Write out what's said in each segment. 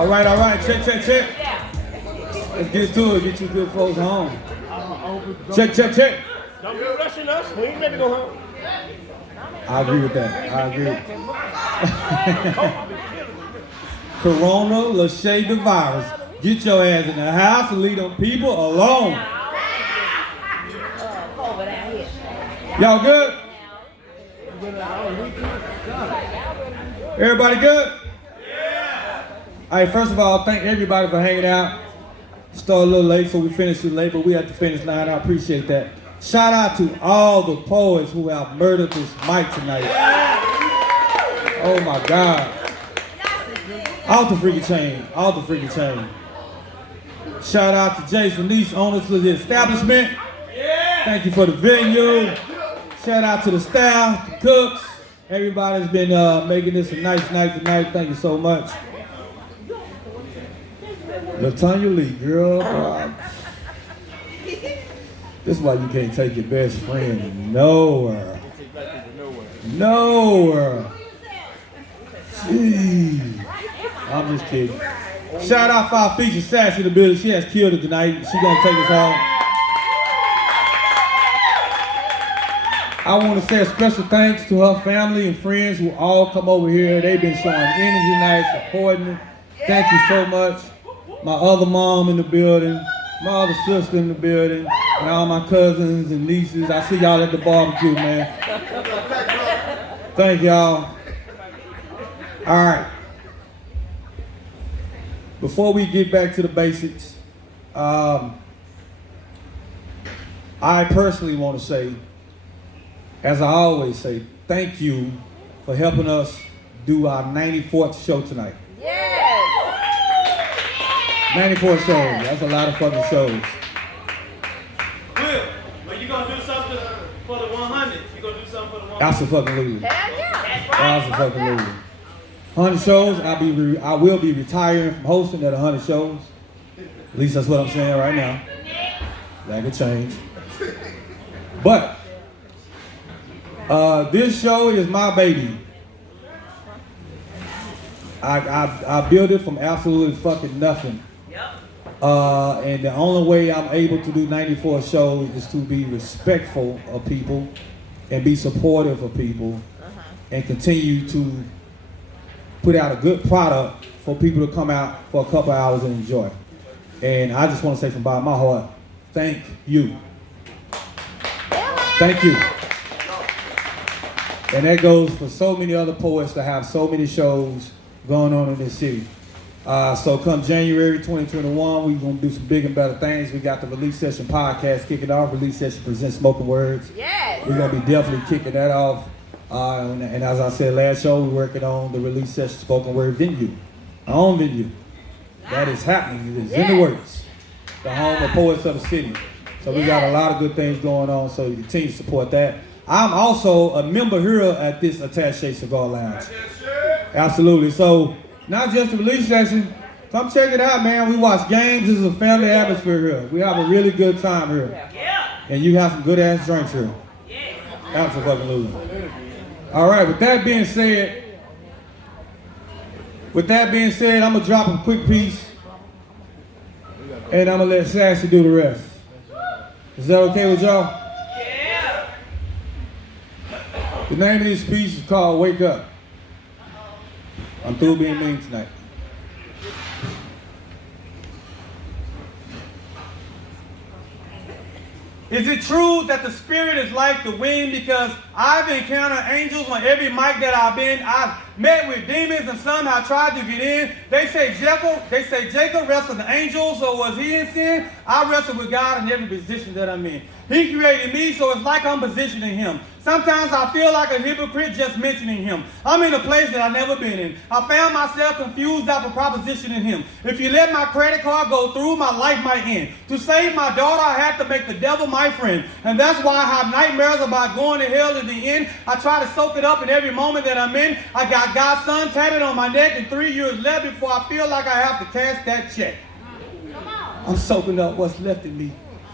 All right. Check. Let's get to it. Get you good folks home. Check. Don't be rushing us. We ain't ready to go home. I agree with that. I agree. Corona, Lachey, the virus. Get your ass in the house and leave them people alone. Y'all good? Everybody good? Yeah. All right, first of all, thank everybody for hanging out. Started a little late, so we finished it late, but we had to finish line. I appreciate that. Shout out to all the poets who have murdered this mic tonight. Oh my God. Out the freaking chain. Shout out to Jason Lease, owners of the establishment. Thank you for the venue. Shout out to the staff, the cooks. Everybody's been making this a nice night tonight. Thank you so much. LaTanya Lee, girl. This is why you can't take your best friend nowhere. Jeez. I'm just kidding. Shout out for our feature Sass in the building. She has killed it tonight. She's gonna take us home. I want to say a special thanks to her family and friends who all come over here. They've been showing energy tonight, supporting me. Thank you so much. My other mom in the building, my other sister in the building, and all my cousins and nieces. I see y'all at the barbecue, man. Thank y'all. All right. Before we get back to the basics, I personally want to say, as I always say, thank you for helping us do our 94th show tonight. Yes! 94 shows. That's a lot of fucking shows. Will, are you gonna do something for the 100? You gonna do something for the 100? Absolutely. Hell yeah! That's right. Absolutely. 100 shows. I will be retiring from hosting at 100 shows. At least that's what I'm saying right now. That could change. But this show is my baby. I built it from absolutely fucking nothing. And the only way I'm able to do 94 shows is to be respectful of people and be supportive of people and continue to put out a good product for people to come out for a couple hours and enjoy. And I just want to say from the bottom of my heart, thank you. Thank you. And that goes for so many other poets to have so many shows going on in this city. So come January 2021, we're going to do some big and better things. We got the Release Session podcast kicking off. Release Session presents Spoken Words. Yes. We're going to be definitely kicking that off. And as I said last show, we're working on the Release Session Spoken Word venue. Our own venue. That is happening. It is in the works. The home of poets of the city. So we got a lot of good things going on, so you continue to support that. I'm also a member here at this Attaché Cigar Lounge. Absolutely. So not just the Release Session. Come check it out, man. We watch games. This is a family atmosphere here. We have a really good time here. And you have some good ass drinks here. Absolutely. All right, with that being said, I'm going to drop a quick piece, and I'm going to let Sassy do the rest. Is that okay with y'all? Yeah. The name of this piece is called Wake Up. I'm through being mean tonight. Is it true that the spirit is like the wind? Because I've encountered angels on every mic that I've been. I've met with demons and some have tried to get in. They say Jacob wrestled the angels, or was he in sin? I wrestle with God in every position that I'm in. He created me, so it's like I'm positioning him. Sometimes I feel like a hypocrite just mentioning him. I'm in a place that I've never been in. I found myself confused after propositioning him. If you let my credit card go through, my life might end. To save my daughter, I had to make the devil my friend. And that's why I have nightmares about going to hell in the end. I try to soak it up in every moment that I'm in. I got God's son tatted on my neck and 3 years left before I feel like I have to cash that check. I'm soaking up what's left in me.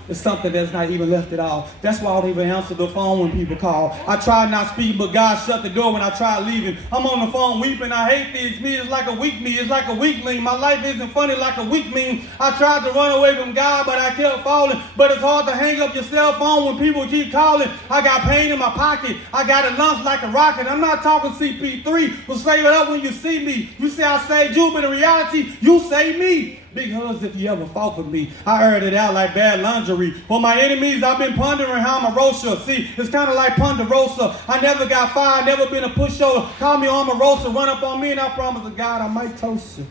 It's something that's not even left at all. That's why I don't even answer the phone when people call. I try not speaking, but God shut the door when I try leaving. I'm on the phone weeping. I hate this. Me is like a weak me. It's like a weakling. My life isn't funny like a weakling. I tried to run away from God, but I kept falling. But it's hard to hang up your cell phone when people keep calling. I got pain in my pocket. I got it launched like a rocket. I'm not talking CP3. Well, save it up when you see me. You say I saved you, but in reality, you saved me. Big hugs if you ever fought for me. I aired it out like bad lingerie. For my enemies, I've been pondering how I'm a roaster. See, it's kind of like Ponderosa. I never got fired, never been a pushover. Call me Omarosa, run up on me, and I promise to God I might toast you.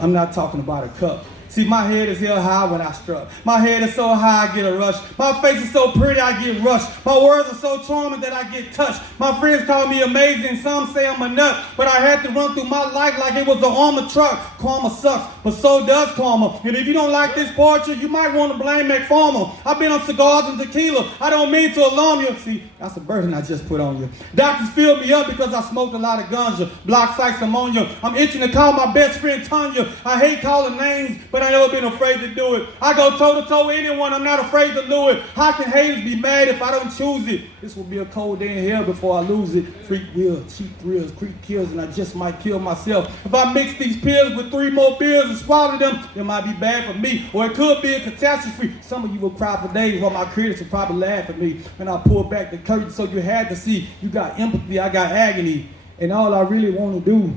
I'm not talking about a cup. See, my head is held high when I struck. My head is so high I get a rush. My face is so pretty I get rushed. My words are so charming that I get touched. My friends call me amazing. Some say I'm a nut. But I had to run through my life like it was an armored truck. Karma sucks, but so does karma. And if you don't like this portrait, you might want to blame McFarmer. I've been on cigars and tequila. I don't mean to alarm you. See, that's a burden I just put on you. Doctors filled me up because I smoked a lot of ganja. Block sites ammonia. I'm itching to call my best friend Tanya. I hate calling names, but I never been afraid to do it. I go toe-to-toe with anyone. I'm not afraid to lose it. How can haters be mad if I don't choose it? This will be a cold day in hell before I lose it. Freak will, cheap thrills, creep kills, and I just might kill myself. If I mix these pills with 3 more beers and swallow them, it might be bad for me, or it could be a catastrophe. Some of you will cry for days while my critics will probably laugh at me when I pull back the curtain so you had to see. You got empathy, I got agony, and all I really want to do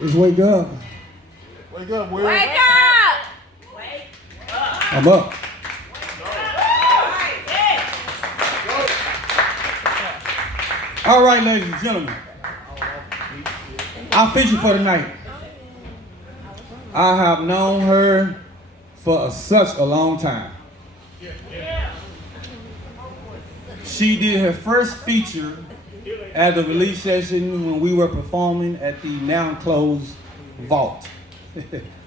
is wake up. Wake up, Will. Wake up! Wake up! I'm up. All right, ladies and gentlemen. Our feature for tonight. I have known her for such a long time. She did her first feature at the release session when we were performing at the now closed Vault.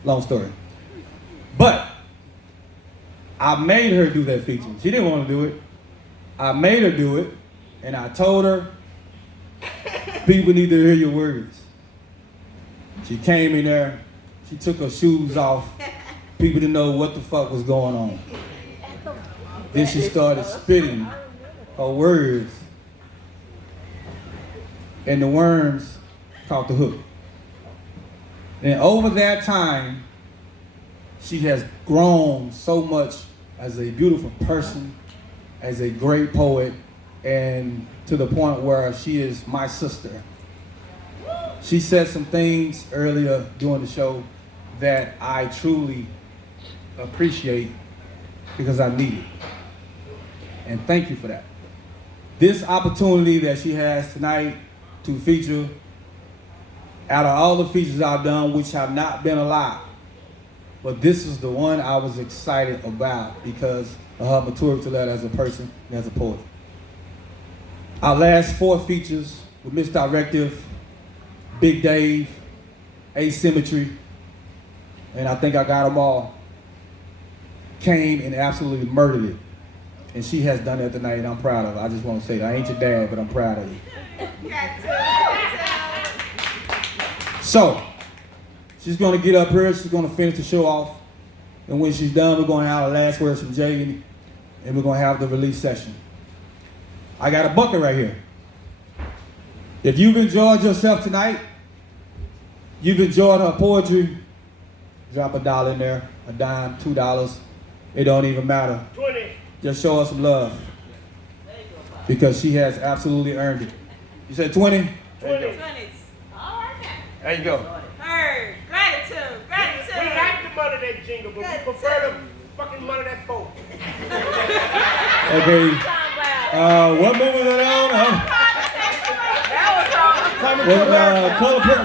Long story. But I made her do that feature. She didn't want to do it. I made her do it, and I told her, people need to hear your words. She came in there, she took her shoes off. People didn't know what the fuck was going on. Then she started spitting her words, and the worms caught the hook. And over that time, she has grown so much as a beautiful person, as a great poet, and to the point where she is my sister. She said some things earlier during the show that I truly appreciate because I need it. And thank you for that. This opportunity that she has tonight to feature, out of all the features I've done, which have not been a lot, but this is the one I was excited about because of her maturity level as a person and as a poet. Our last 4 features with Misdirective, Big Dave, Asymmetry, and I think I got them all, came and absolutely murdered it. And she has done that tonight, and I'm proud of her. I just want to say that. I ain't your dad, but I'm proud of you. So, she's going to get up here, she's going to finish the show off, and when she's done, we're going to have the last words from Jay, and we're going to have the release session. I got a bucket right here. If you've enjoyed yourself tonight, you've enjoyed her poetry, drop $1 in there, a dime, $2, it don't even matter. 20. Just show her some love, because she has absolutely earned it. You said 20? 20. There you go. Heard. Gratitude. We Gratitude. like to mother that jingle, but we prefer to fucking mother that folk. Okay. What movie was that on?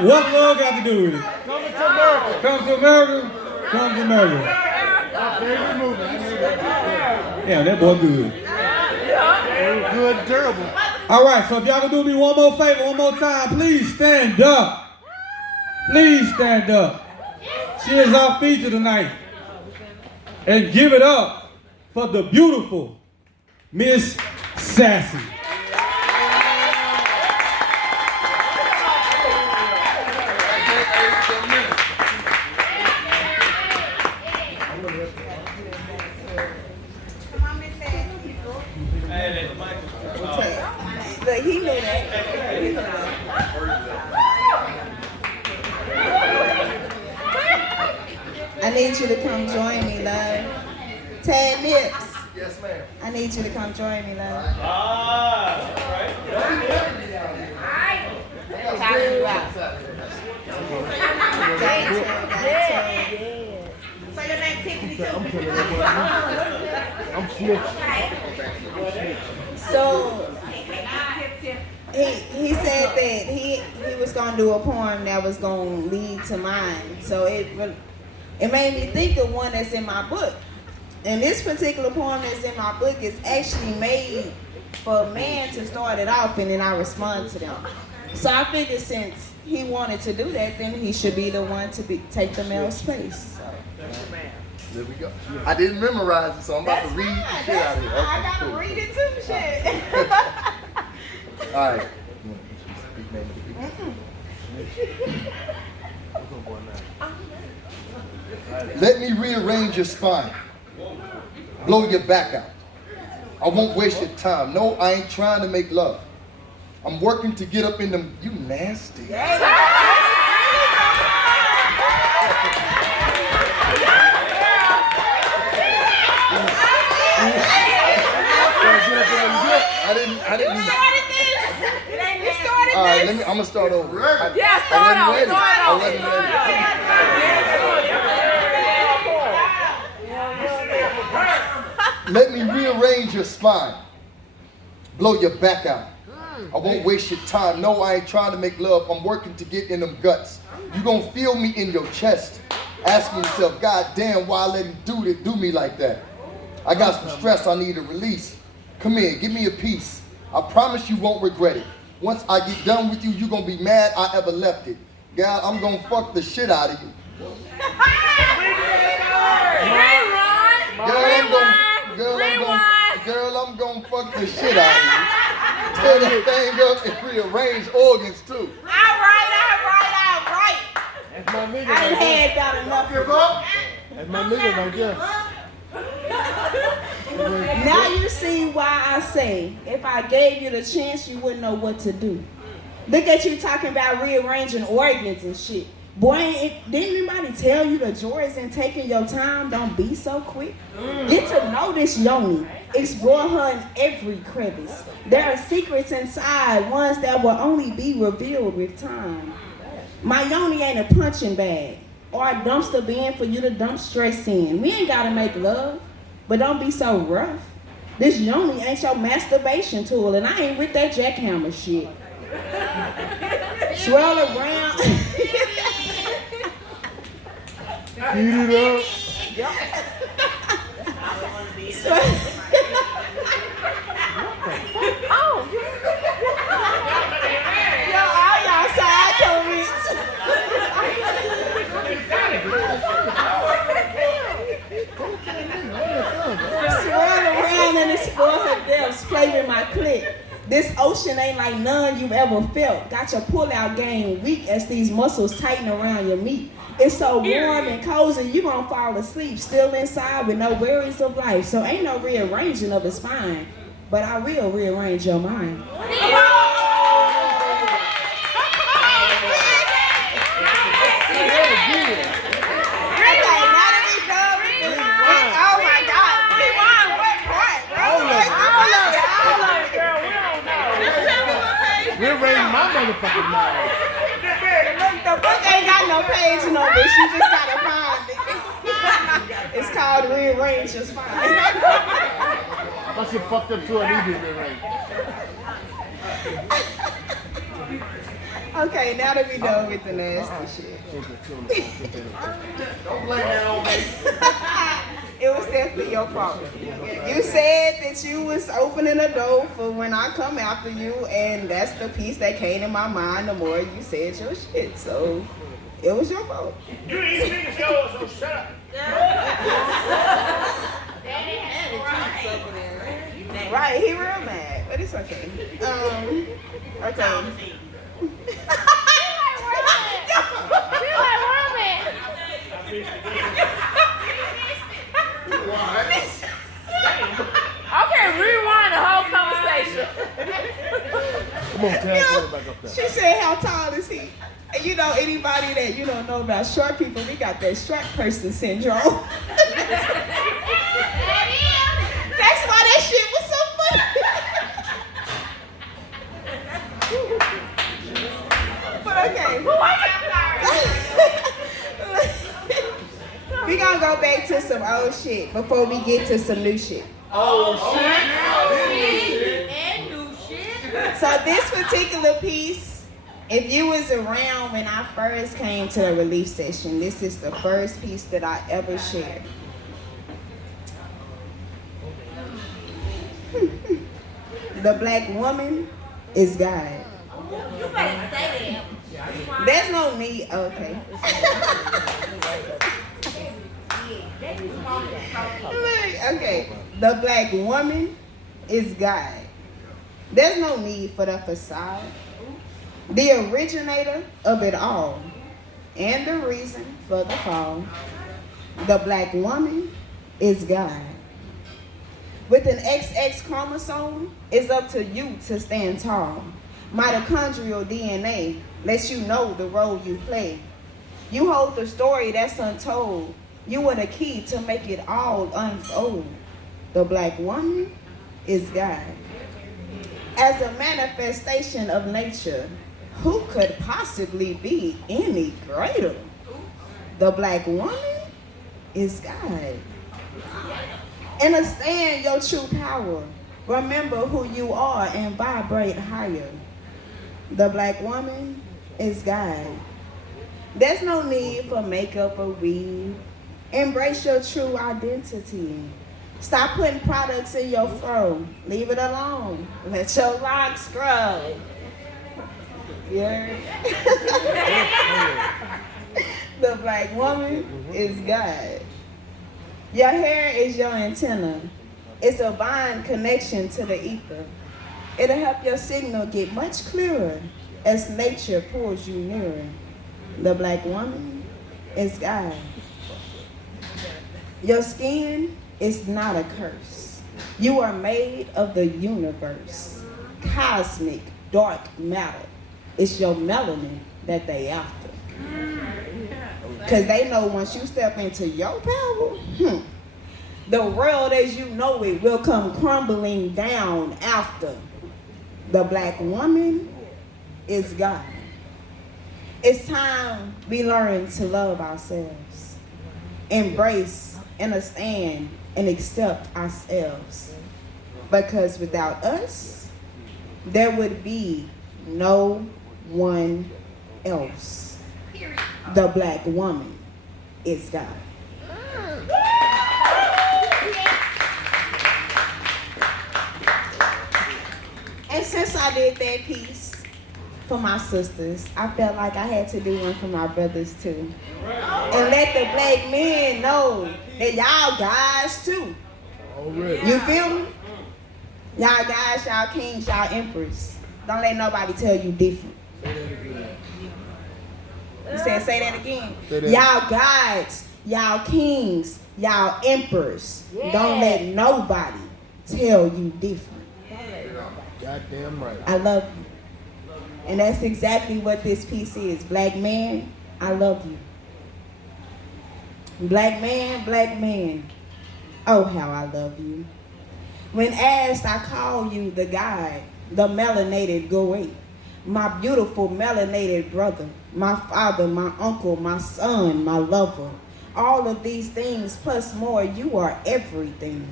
What love got to do with it? Coming to America. Come to America. Come to America. My favorite movie. Yeah, that boy good. Good and terrible. All right, so if y'all can do me one more favor, one more time, please stand up. Please stand up. She is our feature tonight. And give it up for the beautiful Miss Sassy. need you to come join me, love. Tad Nips. Yes, ma'am. I need you to come join me, love. Ah, all right. So your name Tiffany too? I'm snitching. So he said that he was gonna do a poem that was gonna lead to mine. So it made me think of one that's in my book. And this particular poem that's in my book is actually made for a man to start it off, and then I respond to them. So I figured since he wanted to do that, then he should be the one to take the male space. So. There we go. I didn't memorize it, so I'm about That's to read fine. the shit out of it. I gotta read it too, shit. All right. Let me rearrange your spine. Blow your back out. I won't waste your time. No, I ain't trying to make love. I'm working to get up in them. You nasty. I didn't. All right, I'm gonna start over. Yeah, start over. Let me rearrange your spine. Blow your back out. I won't waste your time. No, I ain't trying to make love. I'm working to get in them guts. You gonna feel me in your chest. Asking yourself, God damn, why I let him do me like that? I got some stress I need to release. Come here, give me a piece. I promise you won't regret it. Once I get done with you, you gonna be mad I ever left it. Gal, I'm gonna fuck the shit out of you. Girl, I'm gonna fuck the shit out of you. Tear that thing up and rearrange organs too. All right. That's my nigga I done had about enough. That's my nigga right there. Now you see why I say, if I gave you the chance, you wouldn't know what to do. Look at you talking about rearranging organs and shit. Boy, didn't anybody tell you the joys in taking your time? Don't be so quick. Get to know this yoni. Explore her in every crevice. There are secrets inside, ones that will only be revealed with time. My yoni ain't a punching bag or a dumpster bin for you to dump stress in. We ain't gotta make love, but don't be so rough. This yoni ain't your masturbation tool, and I ain't with that jackhammer shit. Swirl around. Heat it up. Yo, all y'all side comments. Swirl around and explore her depths, play with my click. This ocean ain't like none you've ever felt. Got your pull-out game weak as these muscles tighten around your meat. It's so warm and cozy, you gon' fall asleep still inside with no worries of life. So ain't no rearranging of the spine, but I will rearrange your mind. Rearrange my motherfucking mind. The book ain't got no page number. She just gotta find it. It's called Rearrange Your Spine. My shit fucked up too. I need to rearrange. Okay, now that we done with the nasty shit. Don't blame that on me. It was definitely your fault. You said that you was opening the door for when I come after you, and that's the piece that came in my mind the more you said your shit. So it was your fault. You didn't even think yours, so shut up. Right, he real mad, but it's okay. Okay. Okay, rewind the whole conversation. Come on, Taz, throw it back up there. She said, how tall is he? And you know, anybody that you don't know about short people, we got that short person syndrome. That's why that shit was so funny. But okay. We gonna go back to some old shit before we get to some new shit. So this particular piece, if you was around when I first came to the relief session, this is the first piece that I ever shared. The black woman is God. You better say that. There's no need. Okay. Okay. The black woman is God. There's no need for the facade. The originator of it all, and the reason for the fall. The black woman is God. With an XX chromosome, it's up to you to stand tall. Mitochondrial DNA lets you know the role you play. You hold the story that's untold. You are the key to make it all unfold. The black woman is God. As a manifestation of nature, who could possibly be any greater? The black woman is God. Understand your true power. Remember who you are and vibrate higher. The black woman is God. There's no need for makeup or weave. Embrace your true identity. Stop putting products in your fro. Leave it alone. Let your locks grow. Yeah. The black woman is God. Your hair is your antenna. It's a bond connection to the ether. It'll help your signal get much clearer as nature pulls you nearer. The black woman is God. Your skin is not a curse. You are made of the universe. Cosmic dark matter. It's your melanin that they after. Because they know once you step into your power, the world as you know it will come crumbling down after. The black woman is God. It's time we learn to love ourselves. Embrace, understand, and accept ourselves. Because without us, there would be no one else. The black woman is God. And since I did that piece for my sisters, I felt like I had to do one for my brothers too. And let the black men know that y'all guys too. You feel me? Y'all guys, y'all kings, y'all emperors. Don't let nobody tell you different. You said say that again. Y'all gods, y'all kings, y'all emperors. Don't let nobody tell you different. Goddamn right. I love you. And that's exactly what this piece is. Black man, I love you. Black man, oh how I love you. When asked, I call you the God, the melanated Goet, my beautiful melanated brother, my father, my uncle, my son, my lover. All of these things plus more, you are everything.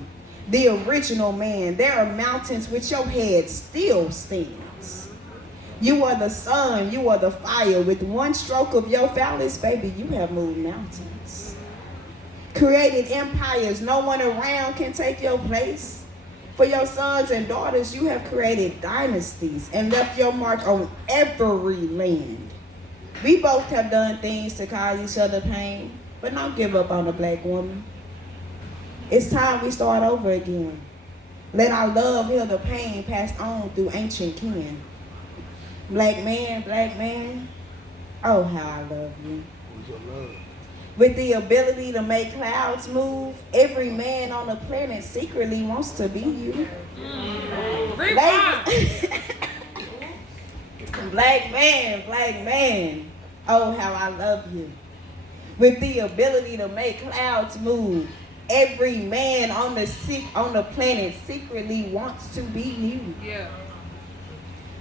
The original man, there are mountains which your head still stands. You are the sun, you are the fire. With one stroke of your phallus, baby, you have moved mountains. Created empires, no one around can take your place. For your sons and daughters, you have created dynasties and left your mark on every land. We both have done things to cause each other pain, but don't give up on the black woman. It's time we start over again. Let our love heal the pain passed on through ancient kin. Black man, oh how I love you. With the ability to make clouds move, every man on the planet secretly wants to be you. Black man, Oh, how I love you. With the ability to make clouds move, every man on the planet secretly wants to be you. Yeah.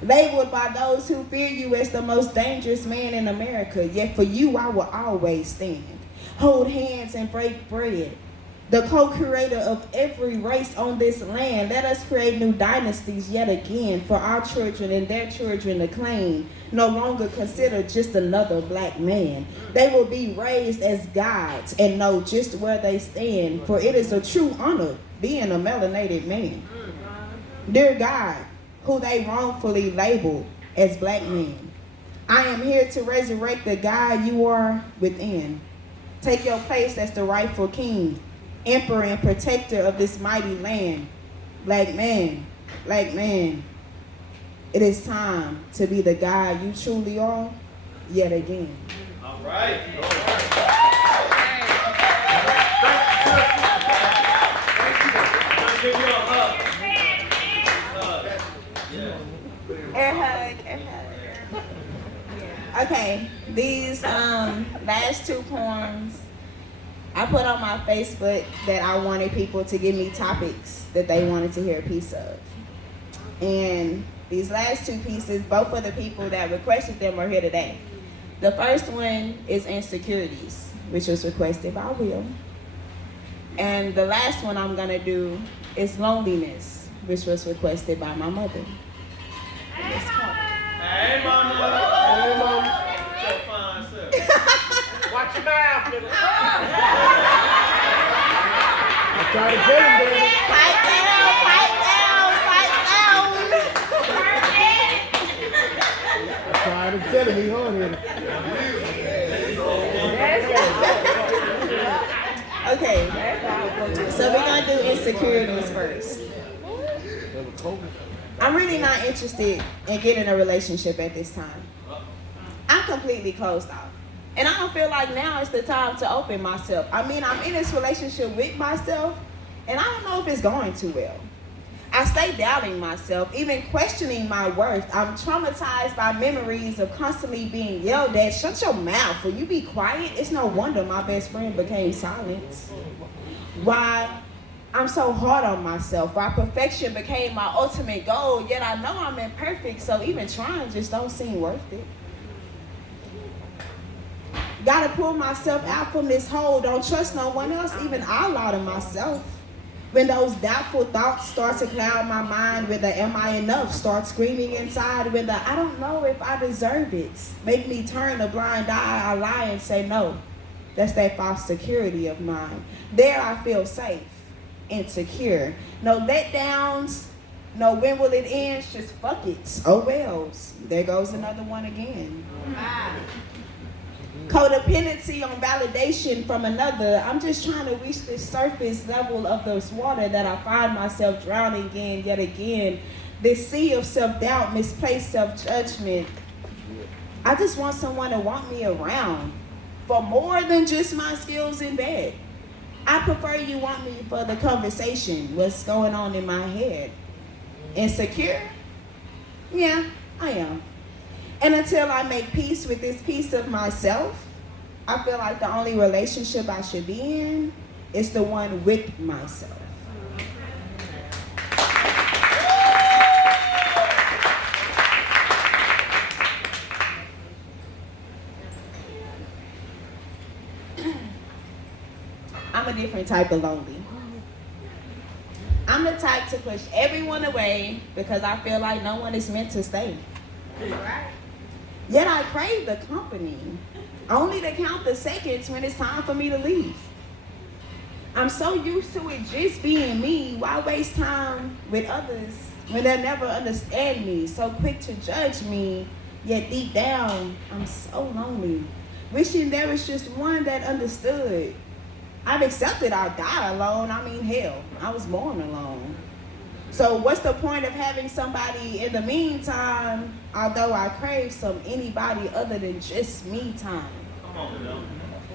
Labeled by those who fear you as the most dangerous man in America, yet for you I will always stand. Hold hands and break bread. The co-creator of every race on this land, let us create new dynasties yet again for our children and their children to claim, no longer considered just another black man. They will be raised as gods and know just where they stand, for it is a true honor being a melanated man. Dear God, who they wrongfully labeled as black men, I am here to resurrect the God you are within. Take your place as the rightful king, emperor and protector of this mighty land. Black man, it is time to be the God you truly are yet again. All right. Give you a hug. Air hug. Okay, these last two poems I put on my Facebook that I wanted people to give me topics that they wanted to hear a piece of. And these last two pieces, both of the people that requested them are here today. The first one is Insecurities, which was requested by Will. And the last one I'm gonna do is Loneliness, which was requested by my mother. Hey, mama. Hey, mama. So fine, sir. Watch your mouth, nigga. I try to get him, baby. Pipe down. I try to get him. He on here. Okay, so we're gonna do Insecurities first. I'm really not interested in getting a relationship at this time. I'm completely closed off. And I don't feel like now is the time to open myself. I mean, I'm in this relationship with myself, and I don't know if it's going too well. I stay doubting myself, even questioning my worth. I'm traumatized by memories of constantly being yelled at. Shut your mouth. Will you be quiet? It's no wonder my best friend became silent. Why I'm so hard on myself. Why perfection became my ultimate goal, yet I know I'm imperfect, so even trying just don't seem worth it. Gotta pull myself out from this hole. Don't trust no one else, even I lie to myself. When those doubtful thoughts start to cloud my mind, when the am I enough start screaming inside, when the I don't know if I deserve it make me turn a blind eye, I lie and say no. That's that false security of mine. There I feel safe, insecure. No letdowns, no when will it end, just fuck it. Oh wells, there goes another one again. Codependency on validation from another. I'm just trying to reach the surface level of this water that I find myself drowning in yet again. This sea of self-doubt, misplaced self-judgment. I just want someone to want me around for more than just my skills in bed. I prefer you want me for the conversation, what's going on in my head. Insecure? Yeah, I am. And until I make peace with this piece of myself, I feel like the only relationship I should be in is the one with myself. I'm a different type of lonely. I'm the type to push everyone away because I feel like no one is meant to stay. Yet I crave the company, only to count the seconds when it's time for me to leave. I'm so used to it just being me. Why waste time with others when they'll never understand me? So quick to judge me, yet deep down, I'm so lonely. Wishing there was just one that understood. I've accepted I'll die alone. I mean, hell, I was born alone. So what's the point of having somebody in the meantime, although I crave some anybody other than just me time? Come on, now.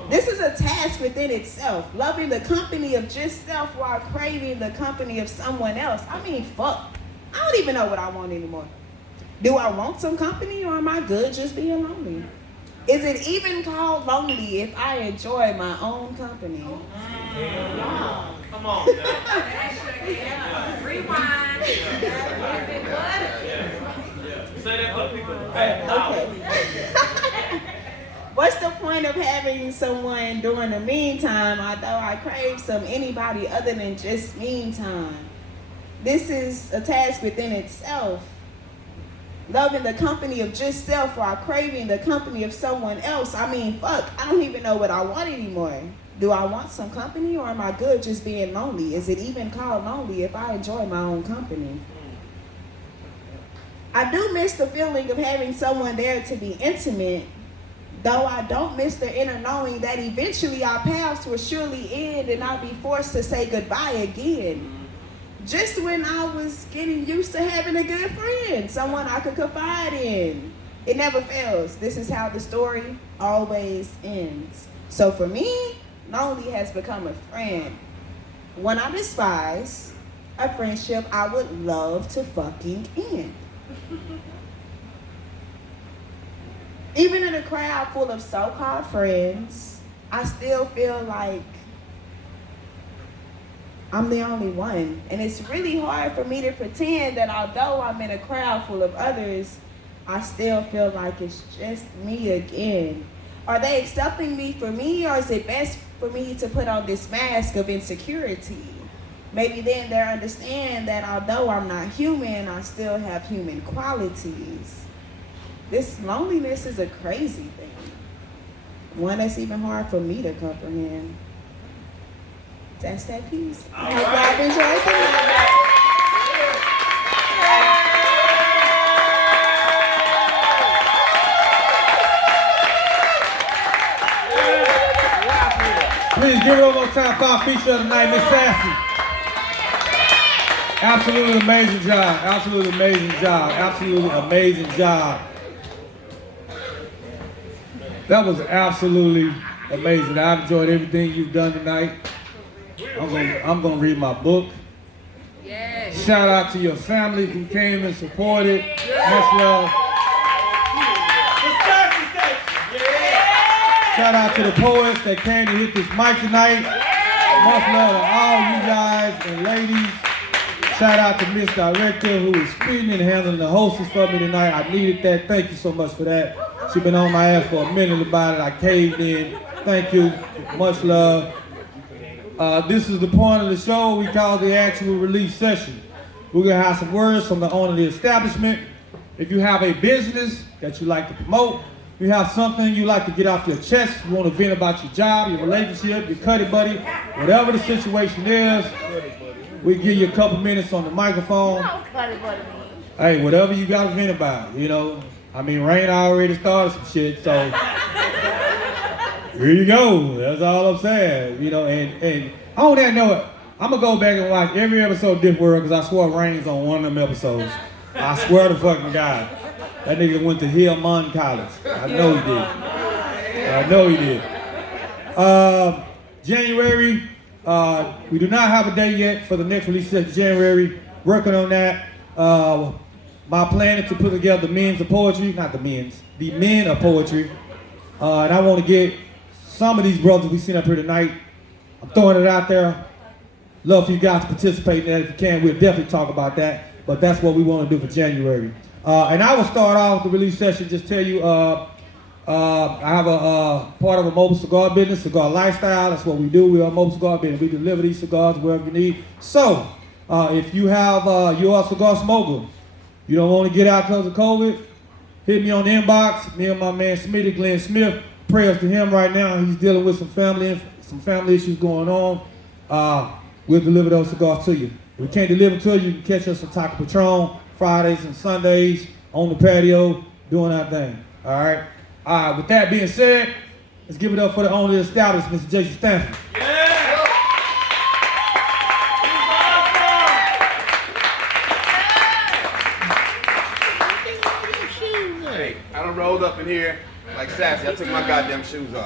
This is a task within itself, loving the company of just self while craving the company of someone else. I mean, fuck. I don't even know what I want anymore. Do I want some company or am I good just being lonely? Is it even called lonely if I enjoy my own company? Come on, man. Rewind. Say that for people. Hey, Okay. What's the point of having someone during the meantime, although I crave some anybody other than just meantime? This is a task within itself. Loving the company of just self while craving the company of someone else. I mean, fuck, I don't even know what I want anymore. Do I want some company or am I good just being lonely? Is it even called lonely if I enjoy my own company? I do miss the feeling of having someone there to be intimate, though I don't miss the inner knowing that eventually our paths will surely end and I'll be forced to say goodbye again. Just when I was getting used to having a good friend, someone I could confide in. It never fails. This is how the story always ends. So for me, lonely has become a friend. One I despise, a friendship I would love to fucking end. Even in a crowd full of so-called friends, I still feel like I'm the only one. And it's really hard for me to pretend that although I'm in a crowd full of others, I still feel like it's just me again. Are they accepting me for me, or is it best for me to put on this mask of insecurity? Maybe then they'll understand that although I'm not human, I still have human qualities. This loneliness is a crazy thing. One that's even hard for me to comprehend. That's that piece. I hope y'all enjoyed that. Please give it one more time for our feature of the night, Miss Sassy. Absolutely amazing job. Absolutely amazing job. Absolutely amazing job. That was absolutely amazing. I've enjoyed everything you've done tonight. I'm gonna read my book. Yes. Shout out to your family who came and supported. Much love. Shout out to the poets that came to hit this mic tonight. Much love to all you guys and ladies. Shout out to Miss Director who is speaking and handling the hostess for me tonight. I needed that. Thank you so much for that. She's been on my ass for a minute about it. I caved in. Thank you. Much love. This is the point of the show we call the actual release session. We're going to have some words from the owner of the establishment. If you have a business that you like to promote, you have something you like to get off your chest, you want to vent about your job, your relationship, your cuddy buddy, whatever the situation is, we give you a couple minutes on the microphone. Hey, whatever you got to vent about, you know. I mean, Rain already started some shit, so here you go. That's all I'm saying, you know. And on that note, I'm gonna go back and watch every episode of This World because I swore Rain's on one of them episodes. I swear to fucking God. That nigga went to Hillman College. I know he did. I know he did. January, we do not have a date yet for the next release of January. Working on that. My plan is to put together the men's of poetry, not the men's, the men of poetry. And I want to get some of these brothers we seen up here tonight. I'm throwing it out there. Love for you guys to participate in that if you can. We'll definitely talk about that. But that's what we want to do for January. And I will start off the release session, just tell you, I have a part of a mobile cigar business, Cigar Lifestyle. That's what we do. We are a mobile cigar business. We deliver these cigars wherever you need. So, if you have, you are a cigar smoker, you don't want to get out because of COVID, hit me on the inbox. Me and my man Smitty, Glenn Smith, prayers to him right now. He's dealing with some family issues going on. We'll deliver those cigars to you. If we can't deliver to you, you can catch us on Taco Patron Fridays and Sundays on the patio doing our thing. All right. With that being said, let's give it up for the owner of the establishment, Mr. Jason Stanford. Hey, I done rolled up in here like Sassy. I took my goddamn shoes off.